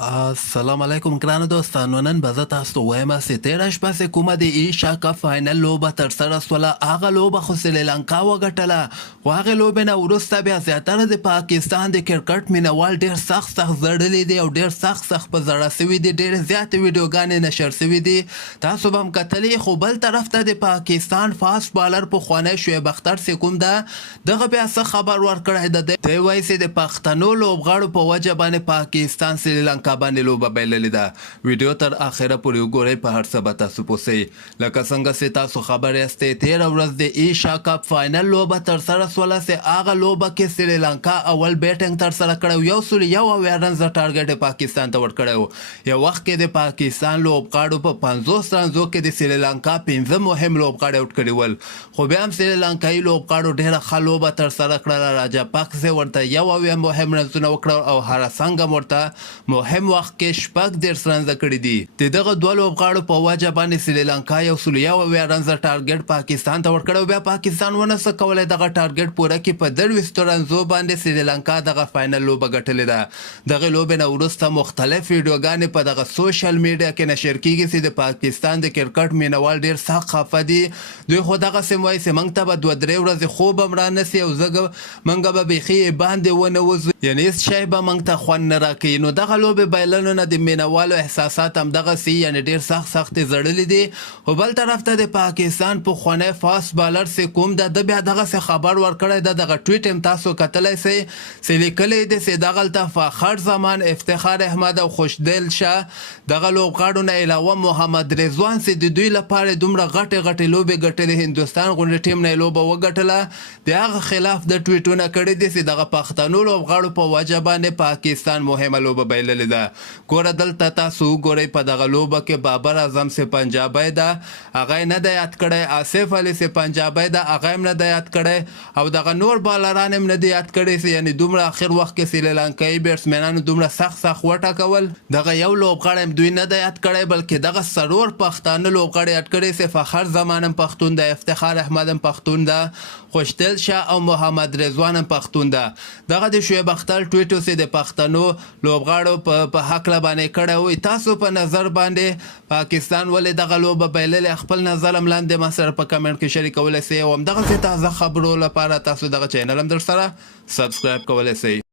السلام علیکم ګرانو دوستانو. نن به زه تاسو ته وایم چې تېره شپه چې کومه د ایشا کپ فاینل لوبه ترسره شوله، هغه لوبه خو سریلانکا وګټله، خو هغې لوبې نه وروسته بیا زیاتره د پاکستان د کرکټ مینهوال ډېر سخت ځړلي دي او ډېر سخت په زړه سوي دي. ډېرې زیاتې ویډیوګانې نشر سوي دي، تاسو به هم کتلې. خو بل طرف ته د پاکستان فاست بالر پخوانی شعیب اختر چې کوم ده، دغه بیا څه خبر ورکړی ده. دی وایي چې د پښتنو لوبغاړو په وجه باندې پاکستان سریلانکا باندې لوبه بایللې ده. ویډیو تر اخره پورې وګورئ، په هر څه به تاسو پوهیږئ. لکه څنګه چې تاسو خبر یاستئ، تېره ورځ د ایشا کپ فاینل لوبه ترسره شوله چې هغه لوبه کې سریلانکا اول بیټینګ ترسره کړی، 101 رنزه ټارګټ یې پاکستان ته ورکړی و. یو وخت کې د پاکستان لوبغاړو په 50 رنزو کې د سریلانکا 15 مهم لوبغاړي آوټ کړي ول، خو بیا هم سریلانکایي لوبغاړو ډېره ښه لوبه ترسره کړله. راجاپاکسې ورته 1 مهم رنزونه وکړل او هراسنګ هم ورته مهم وخت کې شپږ 10 رنزه کړي دي. د دغه دوه لوبغاړو په وجه باندې سریلانکا 101 رنزه ټارګټ پاکستان ته ورکړی، بیا پاکستان ونه څه کولی دغه ټارګټ پوره کړي. په 23 رنزو باندې سریلانکا دغه فاینل لوبه ګټلې ده. دغه لوبې نه وروسته مختلف ویډیوګانې په دغه سوشل میډیا کې نشر کیږي چې د پاکستان د کرکټ مینهوال ډېر سخت خفه دي. دوی خو دغسې وایي چې موږ ته به 2-3 ورځې خوب هم رانسي او موږ به بیخي باندې ونه وځو، یعنې هېڅ شی به موږ ته خوند نه راکوي. نو دغه لوبې بایللو نه د مینهوالو احساسات همدغسې یعنې ډېر سخت ځړلي دي. خو بل طرف ته د پاکستان پخوانی فاست بالر چې کوم ده، د بیا دغسې خبر ورکړی ده. دغه ټویټ هم تاسو کتلی سئ چې لیکلی دی چې دغلته فخر زمان، افتخار احمد او خوشدل شاه دغه لوبغاړو نه علاوه محمد رضوان چې د دوی لپاره دومره غټې لوبې ګټلې، هندوستان غونډې ټیم نه یې لوبه وګټله، د هغه خلاف د ټویټونه کړي دي چې دغه پښتنو لوبغاړو په وجه باندې پاکستان مهمه لوبه بایللې ده. ګوره دلته تاسو وګورئ، په دغه لوبه کې بابر اعظم چې پنجابی ده هغه یې نه ده یاد کړی، آصف علي چې پنجابی ده هغه هم نه ده یاد کړی، او دغه نور بالران هم نه دي یاد کړی چې یعنې دومره اخر وخت کې سریلانکایي بیټسمینانو دومره سخت وټاکول. دغه یو لوبغاړی هم دوی نه ده یاد کړی، بلکې دغه څلور پښتانه لوبغاړي یاد کړي چې فخر زمان هم پښتون ده، افتخار احمد هم پښتون ده، خوشدل شاه او محمد رضوان هم پښتون ده. دغه د شعیب اختر ټویټ چې د پښتنو لوبغاړو په هکله باندې کړی وي. تاسو په نظر باندې پاکستان ولې دغه لوبه بایللې؟ خپل نظر هم لاندې ما سره په کمنټ کې شریکولی سئ، او همدغسې تازه خبرو لپاره تاسو دغه چینل هم در سره سبسکرایب کولی سئ.